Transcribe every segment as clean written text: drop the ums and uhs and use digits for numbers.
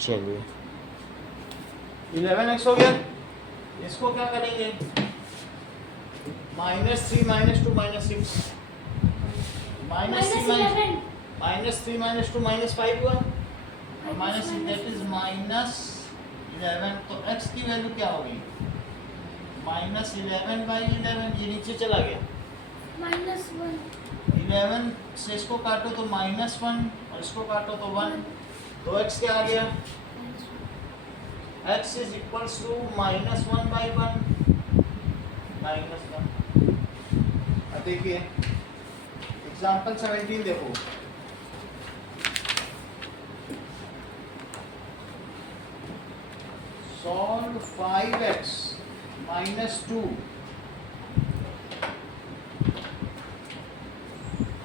चलिए 11x हो गया। इसको क्या करेंगे, -3 -2 -6 -3 -2 -5 हुआ और माइनस दैट इज -11। तो x की वैल्यू क्या होगी, -11/11, ये नीचे चला गया -1 11 से इसको काटो तो -1 और इसको काटो तो 1, तो x क्या आ गया, x इज इक्वल्स टू -1/1 -1। अब देखिए एग्जांपल 17 देखो, सॉल्व 5x -2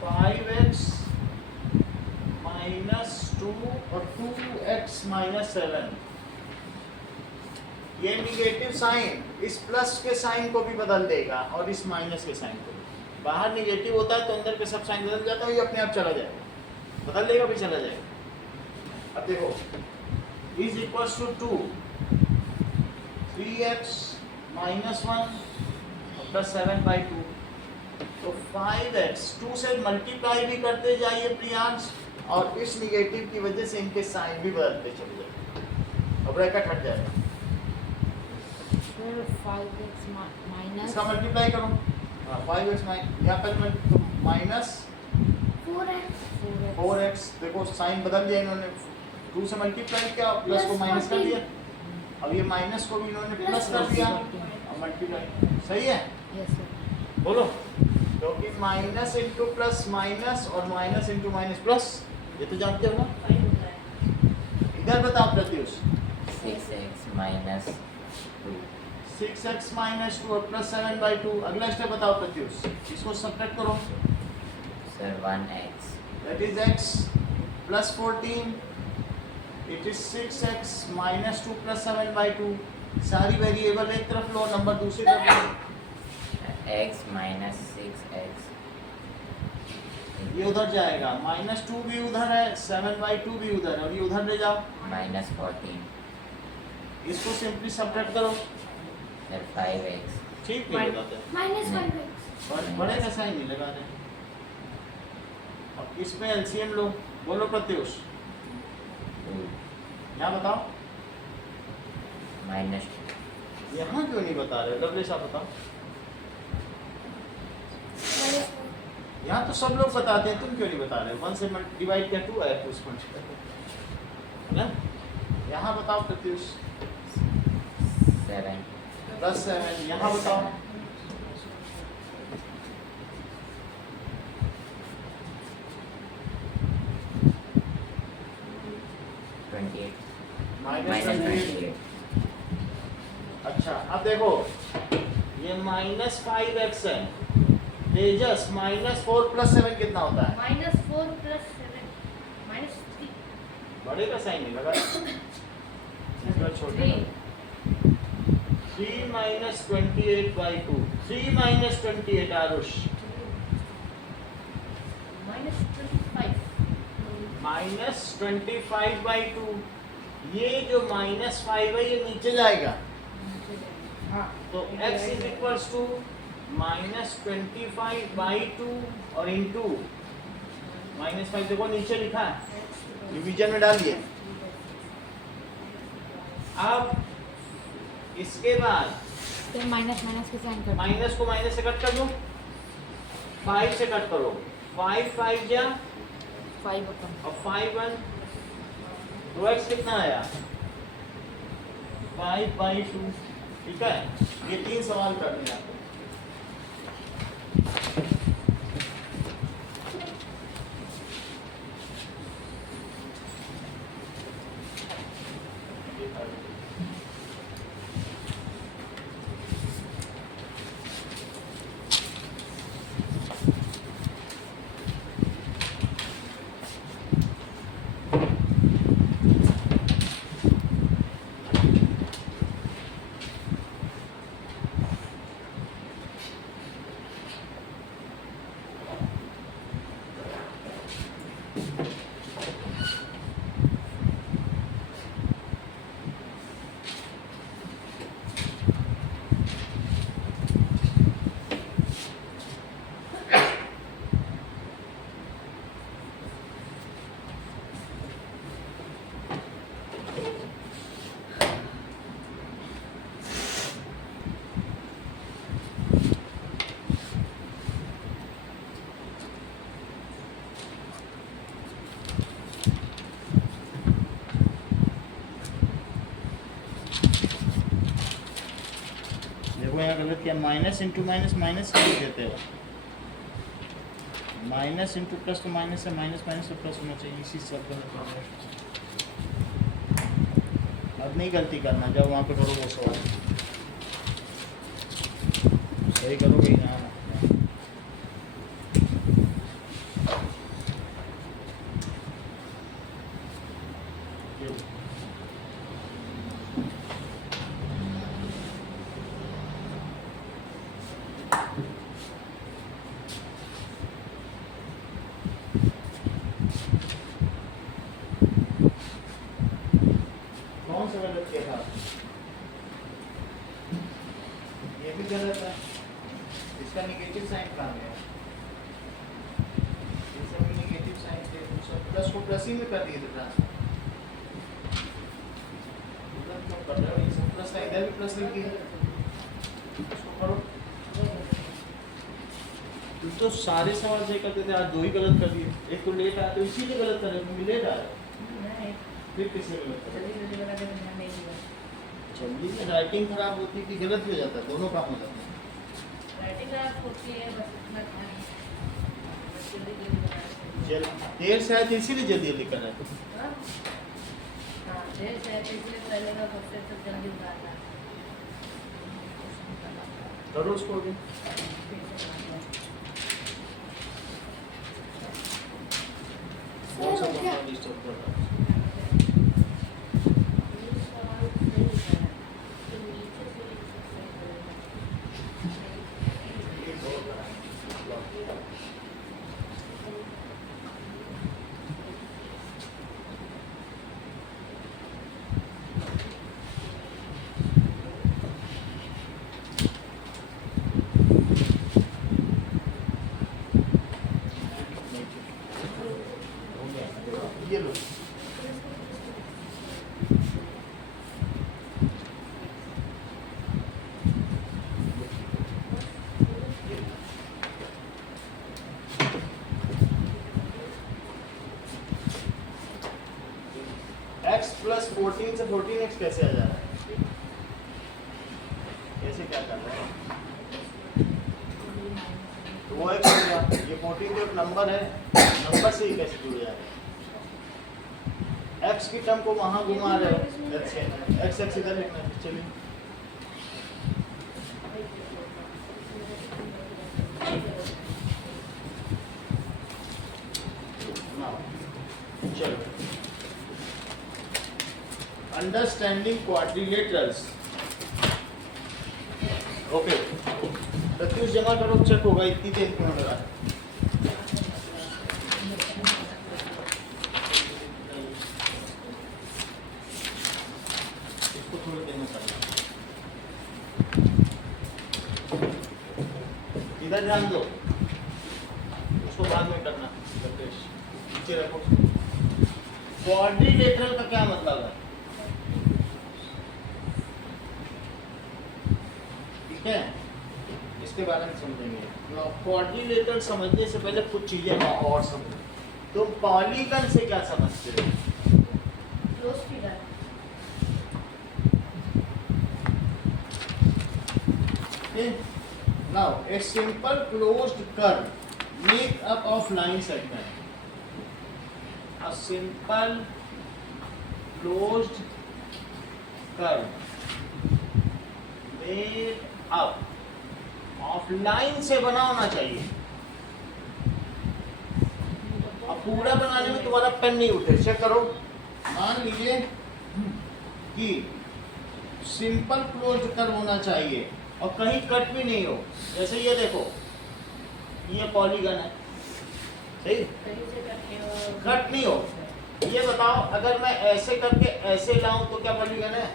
5x -2 और 2x -7। ये निगेटिव साइन इस प्लस के साइन को भी बदल देगा और इस माइनस के साइन को भी। बाहर निगेटिव होता है तो अंदर के सब साइन बदल जाता है, ये अपने आप चला जाएगा, बदल देगा भी चला जाएगा। अब देखो is equals to 2 3x -1 plus 7/2, तो 5x 2 से मल्टीप्लाई भी करते जाइए प्रियांश, और इस निगेटिव की वजह से इनके साइन भी बदलते चले जाएंगे, अब ब्रैकेट हट जाएगा। फिर 5x माइनस इसका मल्टीप्लाई करो, 5x यहाँ पर माइनस 4x, देखो साइन बदल दिया इन्होंने, 2 से मल्टीप्लाई किया प्लस को माइनस कर दिया, अब ये माइनस को भी इन्होंने प्लस कर दिया और मल्टीप्लाई, सही है? Yes sir. बोलो, क्योंकि माइनस इंटू प्लस माइनस और माइनस इंटू माइनस प्लस, ये तो जानते हो ना। इधर बताओ प्रत्युष, 6x minus 2 6x -2 और प्लस 7/2। अगला स्टेप बताओ प्रत्युष, इसको सब्ट्रैक्ट करो, sir 1x that is x plus 14, it is 6x -2 plus 7/2। सारी वेरिएबल एक तरफ लो, नंबर दूसरी तरफ लो, x minus 6x ये उधर जाएगा, -2 भी उधर है, 7/2 भी उधर है, और ये उधर ले जाओ, minus 14 इसको सिंपली सब्ट्रैक्ट करो, sir 5x ठीक नहीं लगाते -5x बड़े का साइन नहीं लगा रहे। अब इसमें एलसीएम लो, बोलो प्रत्युष, 2 यहाँ बताओ, minus यहाँ क्यों नहीं बता रहे, लवली साहब बताओ, यहाँ तो सब लोग बताते हैं, तुम क्यों नहीं बता रहे? 1 से डिवाइड किया 2 आया, 2 से मल्टीप्लाई है ना। यहाँ बताओ प्रत्युष, 7 +7, यहाँ बताओ, minus -28। 28 अच्छा अब देखो ये -5x है, तेजस -4 + 7 कितना होता है? -4 + 7 -3 बड़े का साइन नहीं लगा, इसका छोटे का। 3 -28/2, 3 -28 आरुष, -25/2, ये जो -5 है ये नीचे जाएगा, हाँ तो x इज इक्वल्स टू -25/2 और इंटू -5, देखो नीचे लिखा है, डिवीजन में डालिए। अब इसके बाद फिर माइनस के साइन कर माइनस को माइनस से कट कर दो, 5 से कट करो, 5 5 जा 5 अपन और 5 1, तो x कितना आया 5/2, ठीक है। ये 3 सवाल करने हैं आपको। गलत किया, माइनस इंटू माइनस माइनस क्यों देते हो? माइनस इंटू प्लस तो माइनस है, माइनस माइनस तो प्लस होना चाहिए, इसी सब गलत हो गया। अब नहीं गलती करना, जब वहाँ पे करो वो सॉल्व सही करोगे ही ना। कौन सा गलत किया था? ये भी गलत है, इसका निगेटिव साइन कहाँ गया? इसका भी निगेटिव साइन थे, सब प्लस को प्लस ही में कर दिए थे ट्रांसफर। उधर क्यों कर रहे हो? ये सब प्लस का इधर भी प्लस लिख दिए, इसको करो। तुम तो सारे सवाल सही करते थे, आज दो ही गलत कर दिए। एक तो लेट आया तो इसीलिए गलत कर रहे हो, क्योंकि लेट आया। फिर किससे गलत कर रहे हो? जल्दी में राइटिंग खराब होती है कि गलत भी हो जाता है, दोनों काम हो जाते हैं। देर से आए थे इसीलिए जल्दी जल्दी कर रहे थे। करो उसको भी। कौन सा बटन डिस्टर्ब कर रहा है? ये लो। x प्लस 14 से 14x कैसे आ जा रहा है? कैसे क्या कर रहा है? तो वो एक हो गया, ये 14 जो एक नंबर है, नंबर से ही कैसे जुड़ जा रहा है? x की टर्म को वहां घुमा रहे हो, x x इधर लिखना है। चलिए चलो, अंडरस्टैंडिंग क्वाड्रिलेटरल्स। ओके, प्रत्युष जमा करो, चेक होगा इतनी देर क्यों लग रहा है। इसको थोड़ी देर में करना, इधर ध्यान दो, उसको बाद में करना। नीचे रखो। क्वाड्रिलेटरल का क्या मतलब है? ठीक है, इसके बारे में समझेंगे। क्वाड्रिलेटरल समझने से पहले कुछ चीजें और समझो। तुम पॉलीगन से क्या समझते हो? Now, a simple closed curve made up of line segment. A simple closed curve made up of line से बना होना चाहिए। अब पूरा बनाने में तुम्हारा पेन नहीं उठे, चेक करो। मान लीजिए कि सिंपल क्लोज्ड कर्व होना चाहिए और कहीं कट भी नहीं हो। जैसे ये देखो, ये पॉलीगन है, सही, कट नहीं हो। ये बताओ, अगर मैं ऐसे करके ऐसे लाऊं तो क्या पॉलीगन है?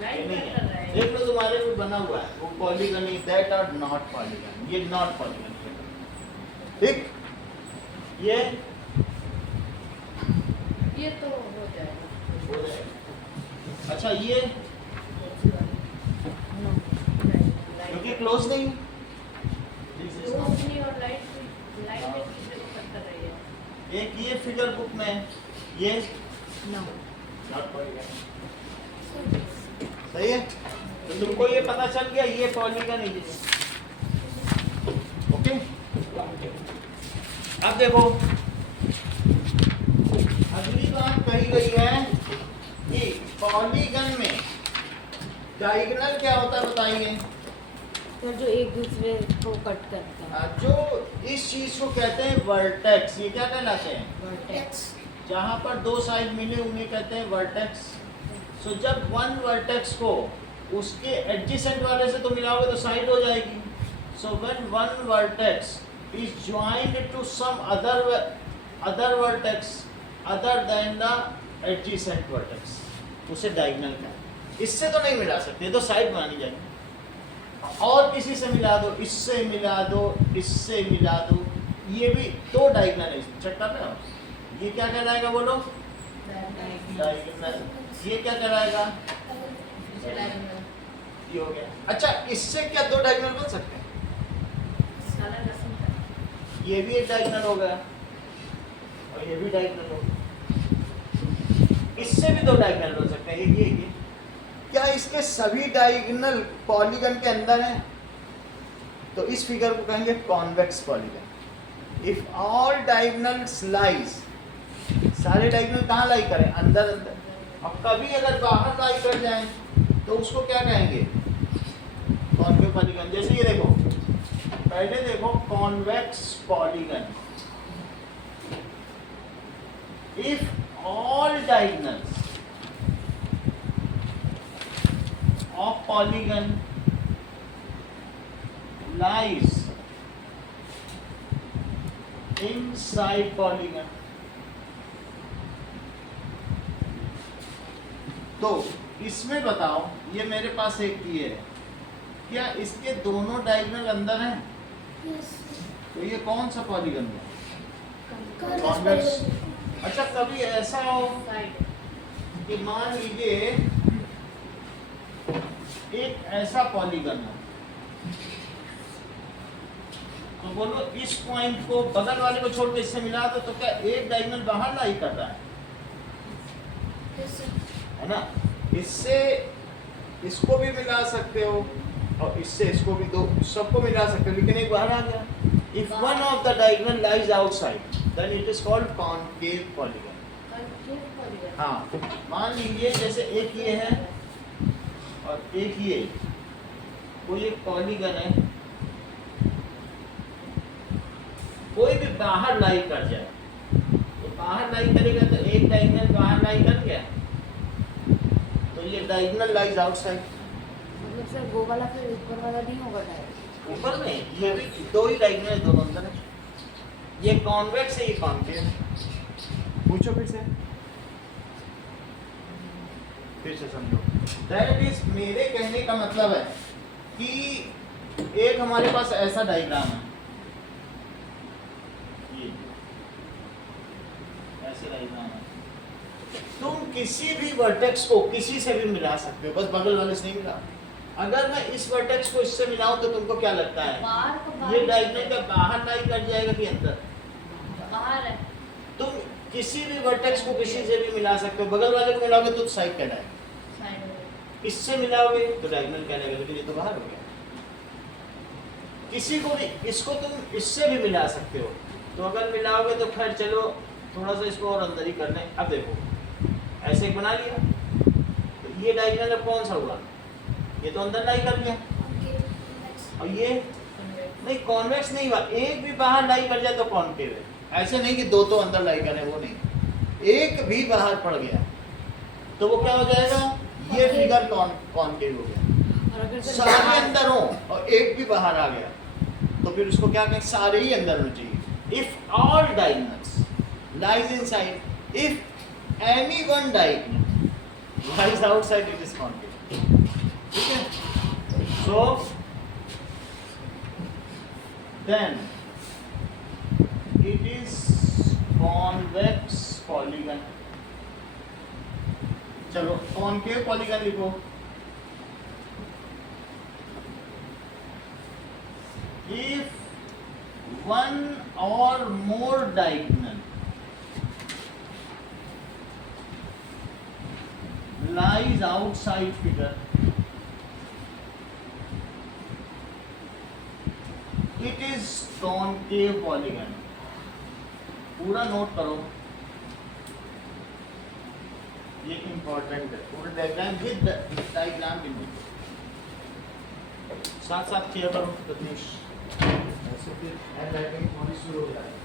नहीं है। देख लो तुम्हारे भी बना हुआ है, वो पॉलीगन ही, दैट आर नॉट पॉलीगन, ये नॉट पॉलीगन। ठीक, ये तो हो जाएगा। अच्छा, ये क्योंकि क्लोज नहीं, और लाइट में किसी को कट कर रही है। एक ये फिगर बुक में, ये नो, नॉट पॉलीगन, सही है। तो तो तुमको ये पता चल गया ये पॉलीगन है ये। ओके, अब देखो अगली बात कही गई है कि पॉलीगन में डायगोनल क्या होता है बताइए। सर जो एक दूसरे को कट करता है। जो इस चीज को कहते हैं वर्टेक्स। ये क्या कहलाते हैं? वर्टेक्स। जहां पर दो साइड मिले उन्हें कहते हैं वर्टेक्स। सो जब वन वर्टेक्स को उसके एडजेसेंट वाले से तो मिलाओगे तो साइड हो जाएगी। So when one vertex is joined to some other vertex other than the adjacent vertex, उसे डायगोनल कहते हैं। इससे तो नहीं मिला सकते, तो साइड बनानी जाएगी। और किसी से मिला दो, इससे मिला दो, इससे मिला दो, ये भी दो डायगोनल है। चेक कर रहे हो? ये क्या कहलाएगा बोलो? डायगोनल। ये क्या कहलाएगा? ये हो गया। अच्छा, इससे क्या दो डायगोनल बन सकते हैं? ये भी एक डायगोनल हो गया और ये भी डायगोनल हो गया। इससे भी दो डायगोनल बन सकते हैं, एक ये। क्या इसके सभी डायगोनल पॉलीगन के अंदर हैं? तो इस फिगर को कहेंगे convex polygon. If all diagonals lies, सारे डायगोनल कहाँ लाई करें? अंदर अंदर। अब कभी अगर बाहर लाई कर जाएं तो उसको क्या कहेंगे? Convex polygon. जैसे ये देखो, पहले देखो convex polygon. If all diagonals of polygon lies inside polygon, तो इसमें बताओ, ये मेरे पास एक ये है, क्या इसके दोनों डायगोनल अंदर हैं? तो ये कौन सा पॉलीगन है? कॉन्वेक्स। अच्छा, कभी ऐसा हो कि मान लीजिए एक ऐसा पॉलीगन है, तो बोलो इस पॉइंट को बगल वाले को छोड़ के इससे मिला दो, तो क्या एक डायगोनल बाहर लाई कर रहा है ना? इससे इसको भी मिला सकते हो और इससे इसको भी, दो सबको मिला सकते हो, लेकिन एक बाहर आ गया। If one of the diagonal lies outside then it is called concave polygon. हाँ, मान लीजिए जैसे एक ये है और एक ये, कोई एक पॉलीगन है, कोई भी बाहर लाई कर जाए, तो बाहर लाई करेगा तो एक डायगोनल बाहर लाई कर गया, तो ये डायगोनल लाइज आउटसाइड। मतलब सर वो वाला फिर ऊपर वाला नहीं होगा डायरेक्ट? ऊपर नहीं, ये भी दो ही डायगोनल दोनों अंदर है। ये कॉन्वेक्स है, ये कॉनकेव। पूछो फिर से समझो। दैट इज, मेरे कहने का मतलब है कि एक हमारे पास ऐसा डायग्राम है, ये ऐसे डायग्राम है। तुम किसी भी वर्टेक्स को किसी से भी मिला सकते हो, बस बगल वाले से नहीं मिला। अगर मैं इस वर्टेक्स को इससे मिलाऊं तो तुमको क्या लगता है? ये डायगोनल का बाहर लाई कर जाएगा कि अंदर? बाहर है। तुम किसी भी वर्टेक्स को किसी से भी मिला सकते हो, बगल वाले को मिलाओगे तो साइड कहलाएगा, इससे मिलाओगे तो डायगोनल कहलाएगा, लेकिन ये तो बाहर हो गया। किसी को भी, इसको तुम इससे भी मिला सकते हो, तो अगर मिलाओगे तो खैर चलो थोड़ा सा इसको और अंदर ही कर लें। अब देखो ऐसे एक बना लिया, तो ये डायगोनल अब कौन सा हुआ? ये तो अंदर लाई कर गया। और ये नहीं, कॉन्वेक्स नहीं हुआ, एक भी बाहर लाई कर जाए तो कॉनकेव है। ऐसे नहीं कि दो तो अंदर लाई करें, वो नहीं, एक भी बाहर पड़ गया तो वो क्या हो जाएगा? ये फिगर कॉनकेव हो गया। और अगर सर सारे अंदर हो और एक भी बाहर आ गया तो फिर उसको क्या कहें? सारे ही अंदर होने चाहिए। If all diagonals lies inside, if any one diagonal lies outside, it is concave. ठीक है? So then it is convex polygon। चलो कॉनकेव पॉलीगन लिखो। If one or more diagonal lies outside figure, concave polygon, पूरा note करो, ये important है, पूरा diagram with diagram भी नोट करो, साथ साथ किया करो रत्नेश, ऐसे फिर हैंड राइटिंग थोड़ी शुरू हो जाएगी।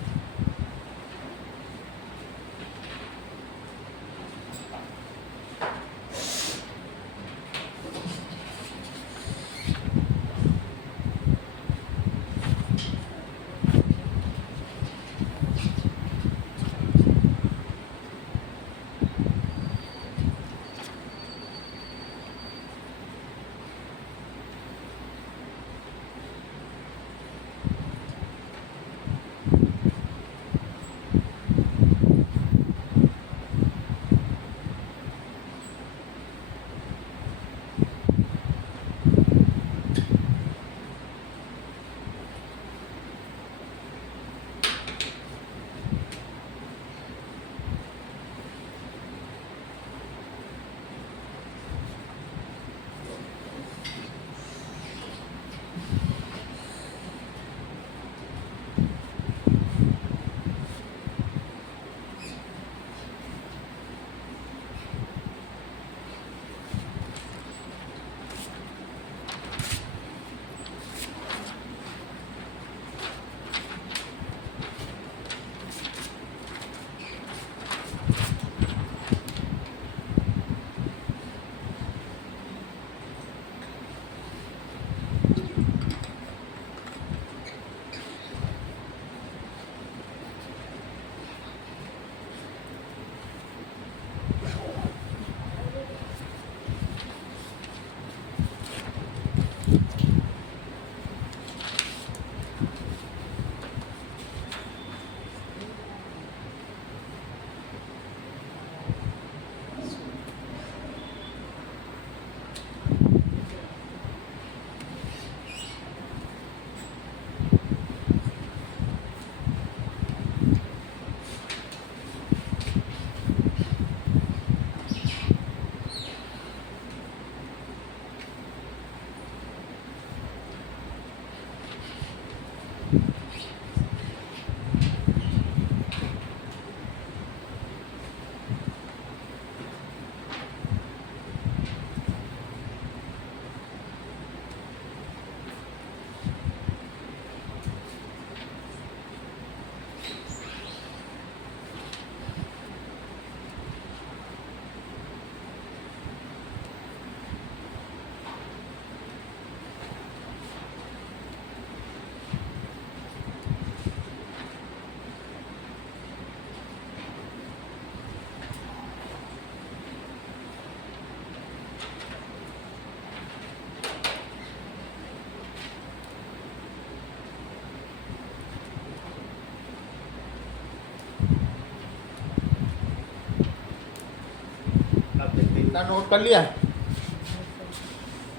इतना नोट कर लिया,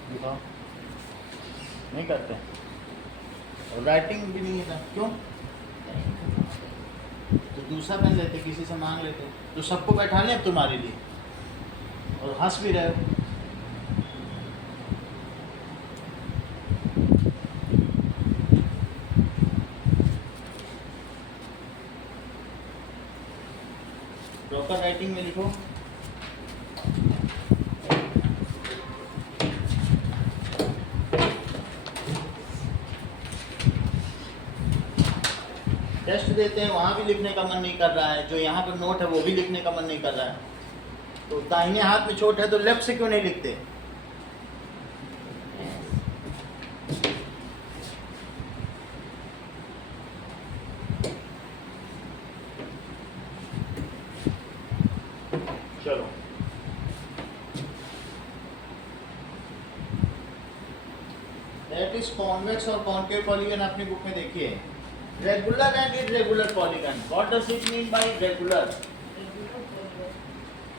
दिखाओ, नहीं करते और राइटिंग भी नहीं है, क्यों? तो दूसरा पेन लेते, किसी से मांग लेते, तो सबको बैठा लें अब तुम्हारे लिए, और हंस भी रहे हो। प्रॉपर राइटिंग में लिखो। टेस्ट देते हैं, वहाँ भी लिखने का मन नहीं कर रहा है, जो यहाँ पर नोट है वो भी लिखने का मन नहीं कर रहा है, तो दाहिने हाथ में चोट है तो लेफ्ट से क्यों नहीं लिखते? चलो दैट इज कॉन्वेक्स और कॉनकेव पॉलीगन अपनी बुक में देखिए। Regular and irregular polygon, what does it mean by regular?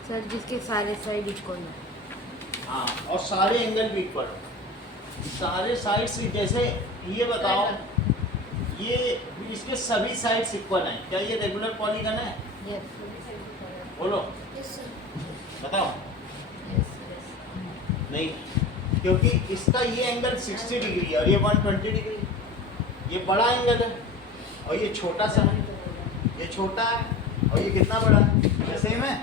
Sir जिसके सारे साइड इक्वल है। हाँ, और सारे एंगल भी इक्वल, सारे साइड्स, जैसे ये बताओ, ये इसके सभी साइड्स इक्वल हैं, क्या ये रेगुलर पॉलीगन है? यस बोलो, यस सर। बताओ। नहीं, क्योंकि इसका ये एंगल 60 डिग्री है और ये 120 डिग्री, ये बड़ा एंगल है और ये छोटा सा है, ये छोटा है और ये कितना बड़ा है, ये सेम है।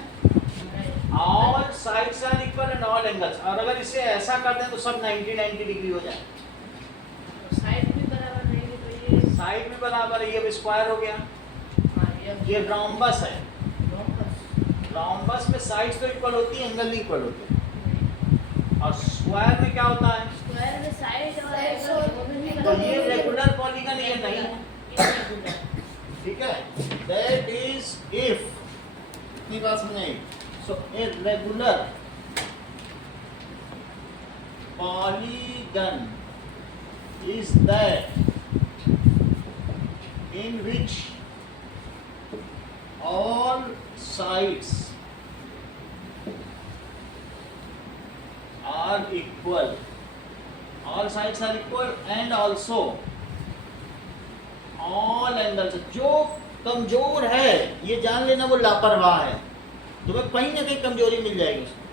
All sides are equal and all angles, और अगर इसे ऐसा कर दें तो सब 90 डिग्री हो जाए। साइड भी बराबर रहेगी तो ये साइड भी बराबर है, ये भी स्क्वायर हो गया। हाँ, ये रोम्बस है, रोम्बस रोम्बस में साइड्स तो इक्वल होती है, एंगल नहीं इक्वल होते। और स्क्वायर में क्या होता है, स्क्वायर में साइड और Sides एंगल और दोनों ही तो ये बराबर रेगुलर पॉलीगन ये नहीं है, irregular। ठीक है। दैट इज इफ, इतनी बात समझ आई। So a regular polygon is that in which all sides are equal, all sides are equal and also all angles। जो कमजोर है ये जान लेना वो लापरवाह है, तुम्हें कहीं ना कहीं कमजोरी मिल जाएगी उसमें।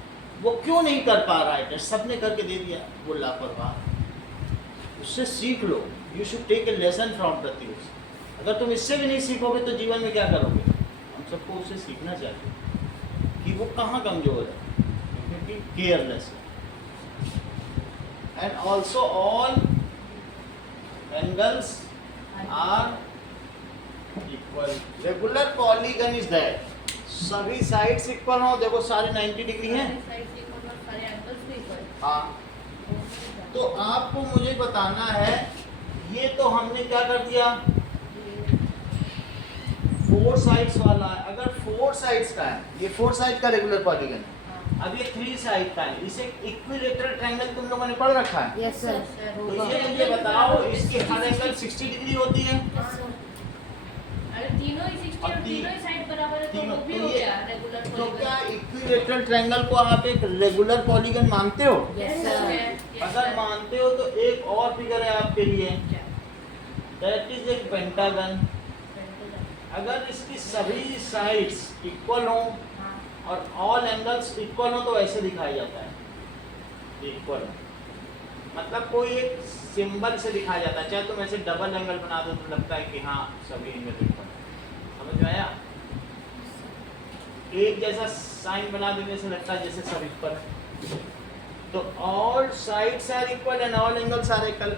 वो क्यों नहीं कर पा रहा है, सबने करके दे दिया, वो लापरवाह है। उससे सीख लो, you should take a lesson from Pratyush. अगर तुम इससे भी नहीं सीखोगे तो जीवन में क्या करोगे। हम सबको उससे सीखना चाहिए कि वो कहाँ कमजोर है, क्योंकि केयरलेस है। And also all angles are equal. Regular polygon is that सभी साइड्स इक्वल हो, देखो सारे 90 डिग्री हैं। साइड से इक्वल और सारे एंगल्स भी इक्वल। हाँ, तो आपको मुझे बताना है, ये तो हमने क्या कर दिया, 4 साइड्स वाला है। अगर 4 साइड्स का है, ये 4 साइड का रेगुलर पॉलीगन है। अब ये 3 साइड का है, इसे इक्विलेटरल ट्रायंगल तुम लोगों ने पढ़ रखा है। Yes sir. तो ये मुझे बताओ, इसकी हर एंगल 60 डिग्री होती है। अगर तीनों ही 60 और तीनों ही साइड बराबर है तो तीनों, वो भी तो हो ये- गया रेगुलर तो क्या इक्विलेटरल ट्रायंगल को आप एक रेगुलर पॉलीगन मानते हो? Yes sir. अगर मानते हो तो एक और फिगर है आपके लिए, दैट इज एक पेंटागन। अगर इसकी सभी साइड्स इक्वल हो और ऑल एंगल्स इक्वल हो तो ऐसे दिखाया जाता है, इक्वल। मतलब कोई एक सिंबल से दिखाया जाता है, चाहे तुम ऐसे डबल एंगल बना दो तो लगता है कि हाँ सभी एंगल इक्वल। समझ में आया? एक जैसा साइन बना देने से लगता है जैसे सब इक्वल है। तो all sides are equal and all angles are equal.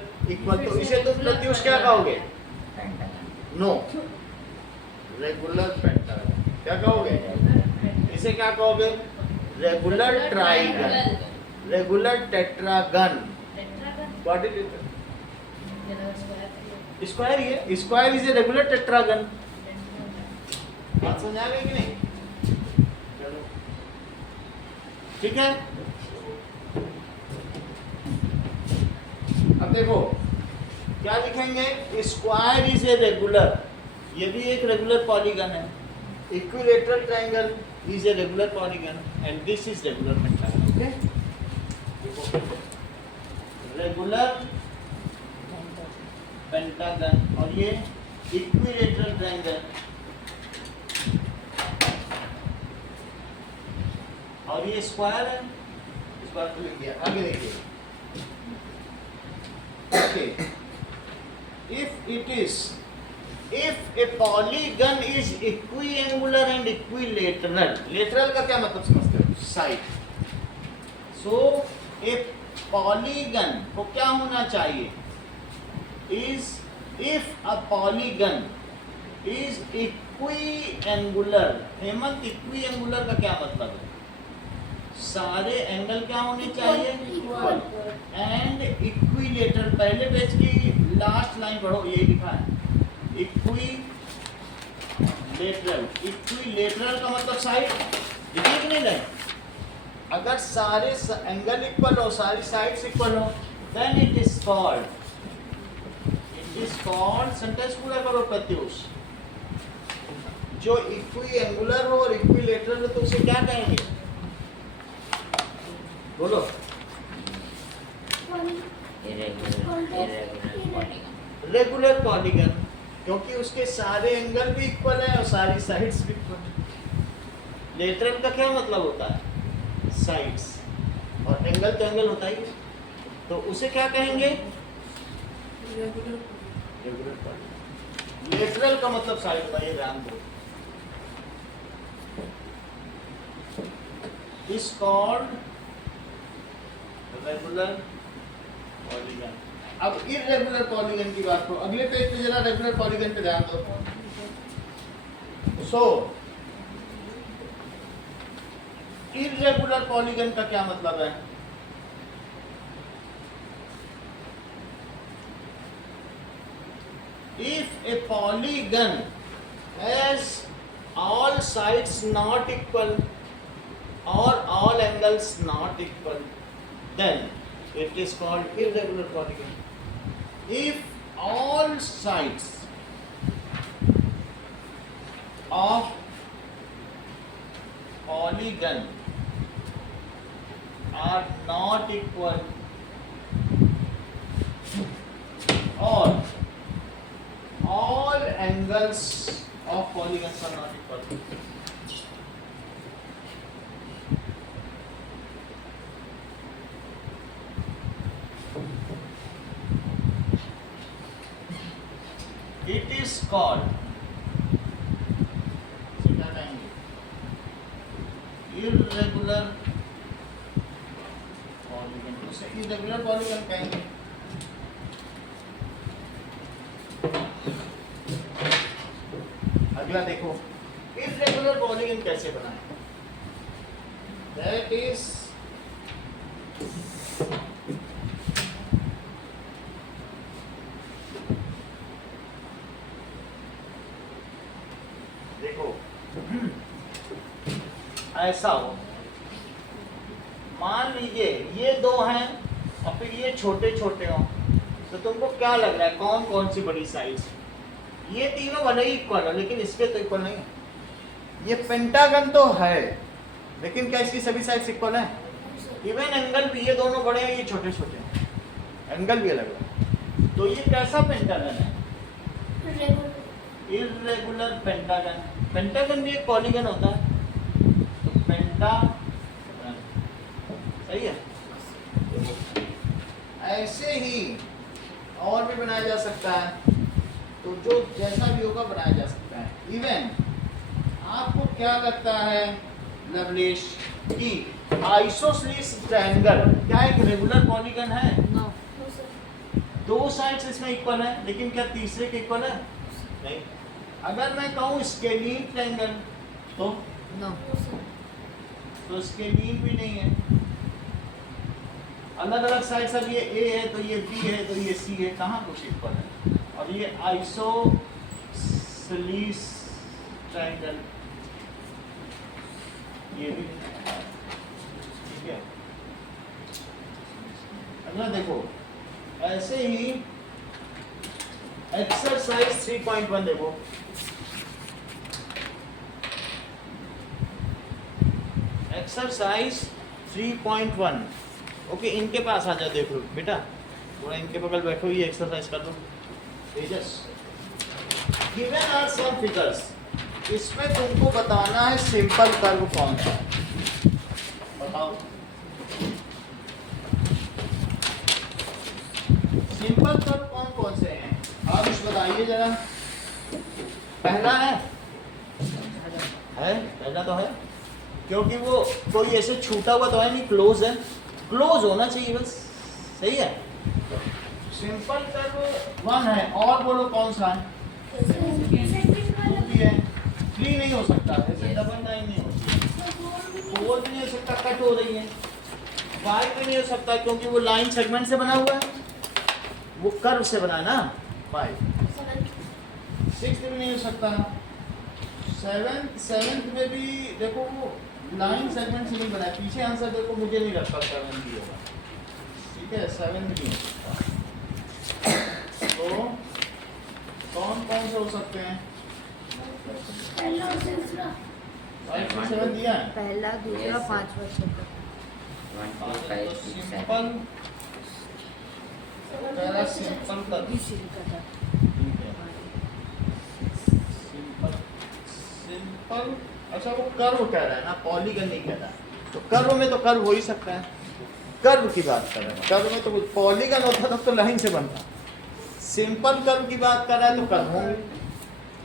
तो इसे तुम प्रत्युष क्या कहोगे? पेंटागन। No, regular pentagon. क्या कहोगे? इसे क्या कहोगे? Regular trigon, regular tetragon. What is it? Square ही है, square is a regular tetragon. बात समझ आ गई कि नहीं? चलो ठीक है। अब देखो क्या लिखेंगे, स्क्वायर इज ए रेगुलर, ये भी एक रेगुलर पॉलीगन है। Equilateral triangle is a regular polygon and this is regular pentagon. Okay, regular pentagon और ये इक्विलेटरल ट्रायंगल और ये स्क्वायर है। इस बार तो लिख दिया, आगे देखिए। Okay, if it is, if a polygon is equiangular and equilateral, lateral का क्या मतलब समझते हो? साइड। so a polygon को क्या होना चाहिए? is if a polygon is equiangular। Hemant, equiangular का क्या मतलब है? सारे एंगल क्या होने चाहिए? Equal and equilateral. पहले पेज की लास्ट लाइन पढ़ो, यही लिखा है इक्विलेटरल। इक्विलेटरल का मतलब साइड, लिखिए कि नहीं लाइन? अगर सारे एंगल इक्वल हो, सारी साइड्स इक्वल हो, then it is called, sentence पूरा करो प्रत्युष। जो इक्विएंगुलर हो और इक्विलेटरल हो तो उसे क्या कहेंगे? बोलो। रेगुलर पॉलीगन, क्योंकि उसके सारे एंगल भी इक्वल है और सारी साइड्स भी इक्वल। लेटरल का क्या मतलब होता है? साइड्स, और एंगल तो एंगल होता ही है, तो उसे क्या कहेंगे? Regular polygon. लेटरल का मतलब साइड होता है, ये ध्यान दो, इज कॉल्ड रेगुलर पॉलीगन। अब इर्रेगुलर पॉलीगन की बात करो, अगले पेज पे जरा रेगुलर पॉलीगन पे ध्यान दो। सो इर्रेगुलर पॉलीगन का क्या मतलब है? If a polygon has all sides not equal or all angles not equal, then it is called irregular polygon. If all sides of polygon are not equal or all angles of polygons are not equal, it is called, क्या कहेंगे, irregular polygon। उसे irregular polygon कहेंगे। अगला देखो, irregular polygon कैसे बनाएं? That is देखो ऐसा हो, मान लीजिए ये दो हैं और फिर ये छोटे छोटे हों, तो तुमको क्या लग रहा है कौन कौन सी बड़ी साइज? ये तीनों भले ही इक्वल है लेकिन इसके तो इक्वल नहीं है। ये पेंटागन तो है लेकिन क्या इसकी सभी साइड्स इक्वल हैं? इवन एंगल भी, ये दोनों बड़े हैं, ये छोटे छोटे हैं, एंगल भी अलग है। तो ये कैसा पेंटागन है? Irregular pentagon. पेंटागन भी एक पॉलीगन होता है, तो पेंटागन सही है। ऐसे ही और भी बनाया जा सकता है, तो जो जैसा भी होगा बनाया जा सकता है। इवन आपको क्या लगता है लवलेश कि आइसोसेलेस ट्रायंगल क्या एक रेगुलर पॉलीगन है? नो दो साइड्स इसमें इक्वल है लेकिन क्या तीसरे के इक्वल है? नहीं। अगर मैं कहूँ स्केलीन ट्रायंगल तो नो स्केलीन भी नहीं है। अलग अलग साइड सब, ये ए है तो ये बी है तो ये सी है, कहाँ कुछ इक्वल है? और ये आइसोसेलेस ट्रायंगल ये भी ठीक है। अगला देखो, ऐसे ही एक्सरसाइज 3.1 देखो, एक्सरसाइज 3.1। ओके, इनके पास आ जाओ, देख लो बेटा, थोड़ा इनके बगल बैठो, ये एक्सरसाइज कर लो। Pages given are some figures, इसमें तुमको बताना है सिंपल कर्व कौन सा, बताओ। सिंपल कर्व कौन कौन से हैं आप इस बताइए जरा। पहला है पहला तो है, क्योंकि वो कोई ऐसे छूटा हुआ तो है नहीं, क्लोज है, क्लोज होना चाहिए बस, सही है। सिंपल कर्व 1 है, और बोलो कौन सा है? 2 भी है, 3 नहीं हो सकता, ऐसे डबल लाइन नहीं होती, 4 भी नहीं हो सकता, कट हो रही है, 5 भी नहीं हो सकता क्योंकि वो लाइन सेगमेंट से बना हुआ है, वो कर्व से बना है ना 5। 6 भी नहीं हो सकता, 7 में भी देखो वो लाइन सेगमेंट से नहीं बना है, पीछे आंसर देखो, मुझे नहीं लगता 7 भी होगा, ठीक है, 7 भी नहीं हो सकता। तो कौन कौन से हो सकते हैं? 5 6 7 दिया है, पहला दूसरा Yes, sir. पांचवा छठा 1 2 5 6 7 सिंपल, पहला सिंपल कर, दूसरी कथा ठीक है, सिंपल सिंपल। अच्छा, वो कर्व कह रहा है ना, पॉलीगन नहीं कह रहा है, तो कर्व में तो कर्व हो ही सकता है, कर्व की बात कर रहे हैं, कर्व में तो पॉलीगन होता तब तो लाइन से बनता, सिंपल कर्व की बात कर रहा है तो कर्व होंगे,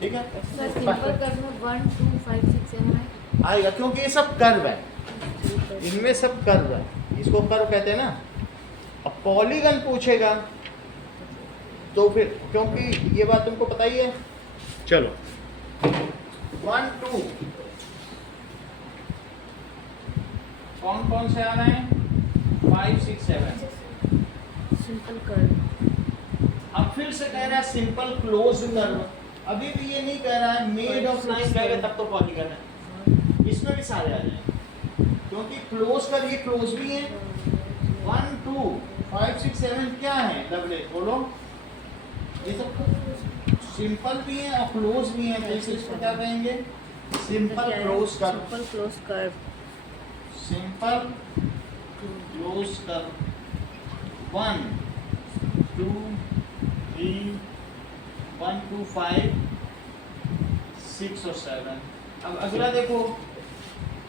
ठीक है। सर सिंपल कर्व में 1 2 5 6 7 है आएगा क्योंकि ये सब कर्व है, इनमें सब कर्व है, इसको कर्व कहते हैं ना। अब पॉलीगन पूछेगा तो फिर, क्योंकि ये बात तुमको पता ही है। चलो 1 2 कौन कौन से आ रहे हैं, 5 6 7। Simple curve. अब फिर से कह रहा है सिंपल क्लोज कर्व, अभी भी ये नहीं कह रहा है मेड ऑफ लाइन कहेगा तब तो पॉलीगन है। इसमें भी सारे आ जाएंगे क्योंकि क्लोज कर, ये क्लोज भी है। 1 2 5 6 7 क्या है लवलेस, बोलो। ये सब सिंपल भी है और क्लोज भी है, तो इसको क्या कहेंगे, simple close curve. Simple close curve. Simple close curve 1 2 3 1 2 5 6 और 7। अब अगला देखो,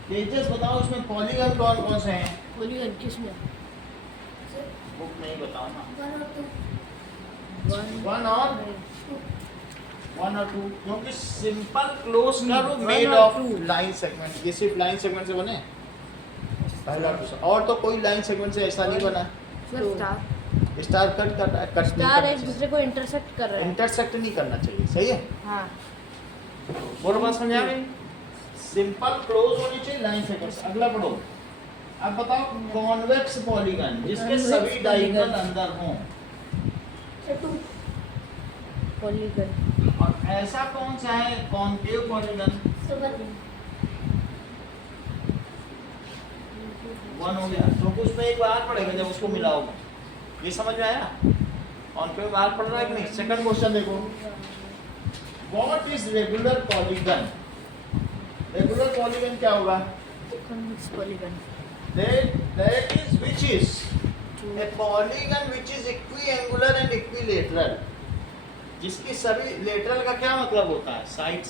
तेजस बताओ इसमें पॉलीगन कौन कौन से हैं। पॉलीगन किसमें? बुक नहीं बताओ ना। 1 1 और 2, क्योंकि simple close curve one made और ऑफ two। लाइन सेगमेंट, ये सिर्फ लाइन सेगमेंट से बने पहला क्वेश्चन, और तो कोई लाइन सेगमेंट से ऐसा नहीं बना। Sir star. स्टार कट कर रहा है, कट स्टार एक दूसरे को इंटरसेक्ट कर रहे हैं। इंटरसेक्ट नहीं करना चाहिए, सही है। हाँ बोलो बात समझ आ गई। सिंपल क्लोज होनी चाहिए लाइन सेगमेंट से। अगला पढ़ो। अब बताओ कॉन्वेक्स पॉलीगन जिसके Convex सभी डायगोनल polygon। अंदर हों, पॉलीगन। और ऐसा कौन सा है कॉन्केव पॉलीगन। 1 हो गया, तो उसमें एक बार पड़ेगा जब उसको मिलाओगे। ये समझ में आया, कॉन्केव बार पड़ रहा है कि नहीं। सेकंड क्वेश्चन देखो, what is regular polygon. Regular polygon क्या होगा, convex polygon. that is which is a polygon which is equiangular and equilateral, जिसकी सभी लेटरल का क्या मतलब होता है, साइड्स,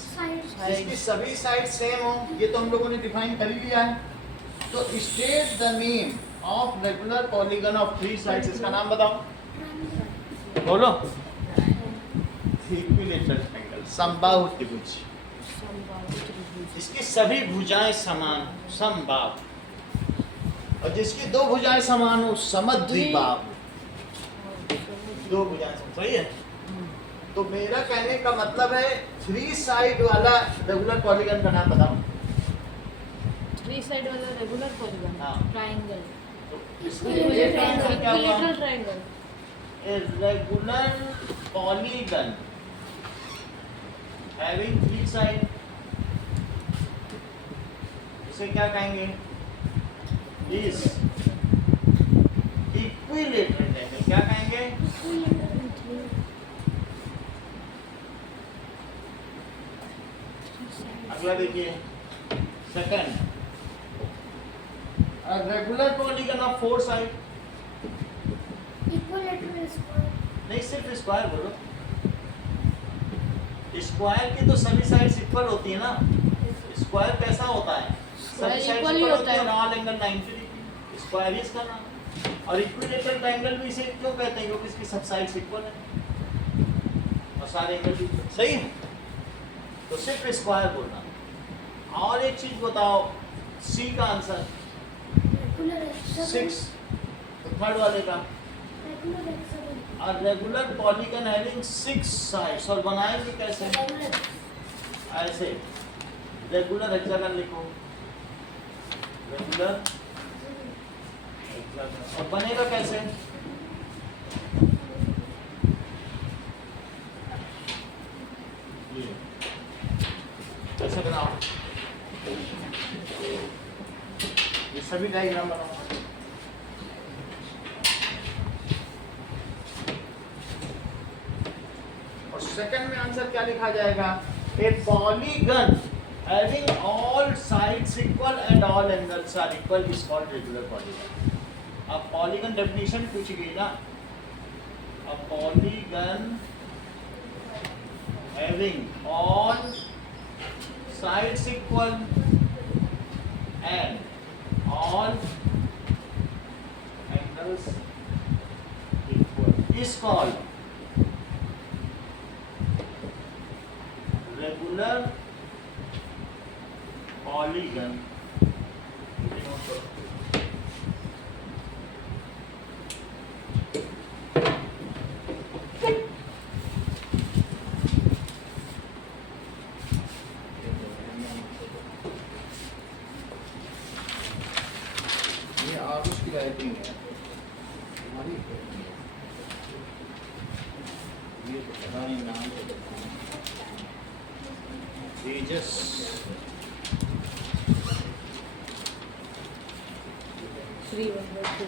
जिसकी सभी साइड सेम हो। ये तो हम लोगों ने डिफाइन कर ही लिया है। तो state the name of regular polygon of 3 sides, इसका नाम बताओ, बोलो। इक्विलेटरल ट्रायंगल, समबाहु त्रिभुज, जिसकी सभी भुजाएं समान, समबाहु, और जिसकी 2 भुजाएं समान हो, समद्विबाहु। 2 भुजाएं समान, सही है। तो मेरा कहने का मतलब है 3 साइड वाला रेगुलर पॉलीगन का नाम बताओ। 3 साइड वाला रेगुलर पॉलीगन। हाँ। ट्रायंगल। तो इसलिए क्या होगा? Equilateral triangle. A regular polygon having 3 sides, इसे क्या कहेंगे, is equilateral triangle। क्या कहेंगे, अगला देखिए second, a regular polygon of 4 sides। नहीं सिर्फ स्क्वायर बोलो, स्क्वायर की तो सभी साइड्स इक्वल होती है ना। स्क्वायर कैसा होता है, सभी साइड्स equal ही इक्वल होता होती है। है, ऑल एंगल 90 डिग्री, स्क्वायर ही इसका नाम। और इक्विलेटरल ट्रायंगल भी इसे क्यों कहते हैं, क्योंकि इसकी सब साइड्स इक्वल है और सारे एंगल भी equal। सही है, तो सिर्फ स्क्वायर बोलना। और एक चीज बताओ, सी का आंसर 6, तो थर्ड वाले का। और रेगुलर पॉलीगन हैविंग 6 साइड्स, और बनाएंगे कैसे, ऐसे रेगुलर हेक्सागन लिखो, रेगुलर हेक्सागन, और बनेगा कैसे, ये कैसे बनाओ, ये सभी डायग्राम बनाओ। सेकंड में आंसर क्या लिखा जाएगा, ए polygon having all sides equal and all angles are equal is called regular polygon। अब पॉलीगन डेफिनेशन पूछी गई ना, अब polygon having all sides equal and all angles equal is called ये आरुष की राइटिंग है हमारी ये तो पता नहीं नाम तो तेजस थ्री वन बाई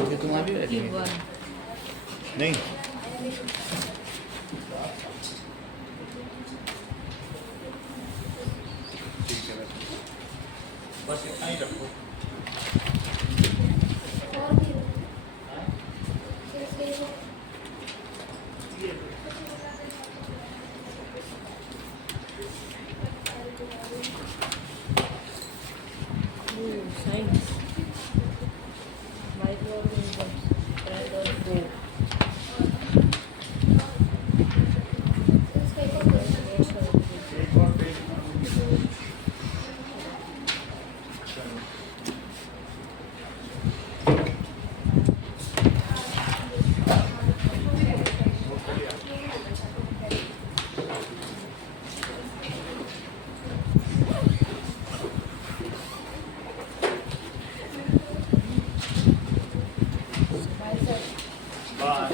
ये तुम्हारी राइटिंग है वन नहीं ठीक है बस इतना ही रखो साइंस माइक्रो ऑर्गेनिजम्स ट्रेंड और फोर एक और page bye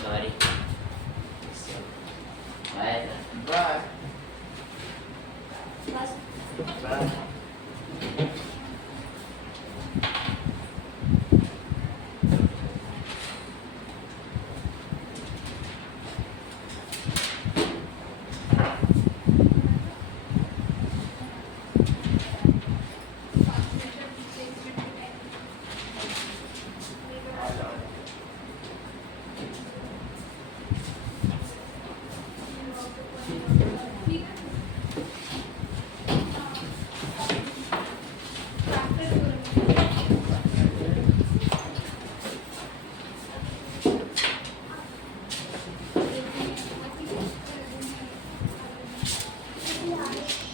sorry bye bye bye